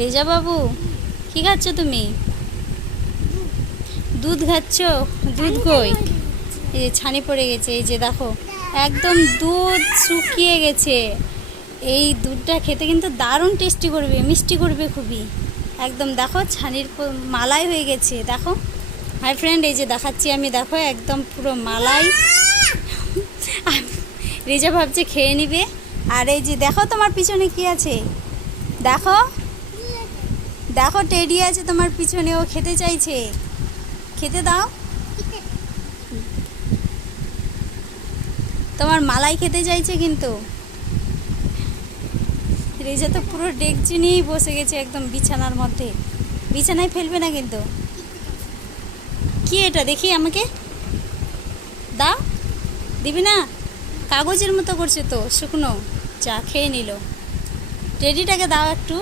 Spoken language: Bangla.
রেজা বাবু, কি খাচ্ছ তুমি? দুধ খাচ্ছ? দুধ কই? এই যে ছানি পড়ে গেছে, এই যে দেখো একদম দুধ শুকিয়ে গেছে। এই দুধটা খেতে কিন্তু দারুণ টেস্টি করবে, মিষ্টি করবে খুবই। একদম দেখো ছানির মালাই হয়ে গেছে। দেখো হাই ফ্রেন্ড, এই যে দেখাচ্ছি আমি, দেখো একদম পুরো মালাই। রেজা ভাবছে খেয়ে নিবে। আর এই যে দেখো তোমার পিছনে কি আছে, দেখো দেখো টেডি আছে তোমার পিছনে, ও খেতে চাইছে। খেতে দাও, তোমার মালাই খেতে চাইছে কিন্তু। রেজা তো পুরো ডেকচি নিয়েই বসে গেছে একদম বিছানার মধ্যে। বিছানায় ফেলবে না কিন্তু। কি এটা দেখি, আমাকে দাও। দিবি না? কাগজের মতো করছে তো, শুকনো। চা খেয়ে নিল। টেডিটাকে দাও একটু।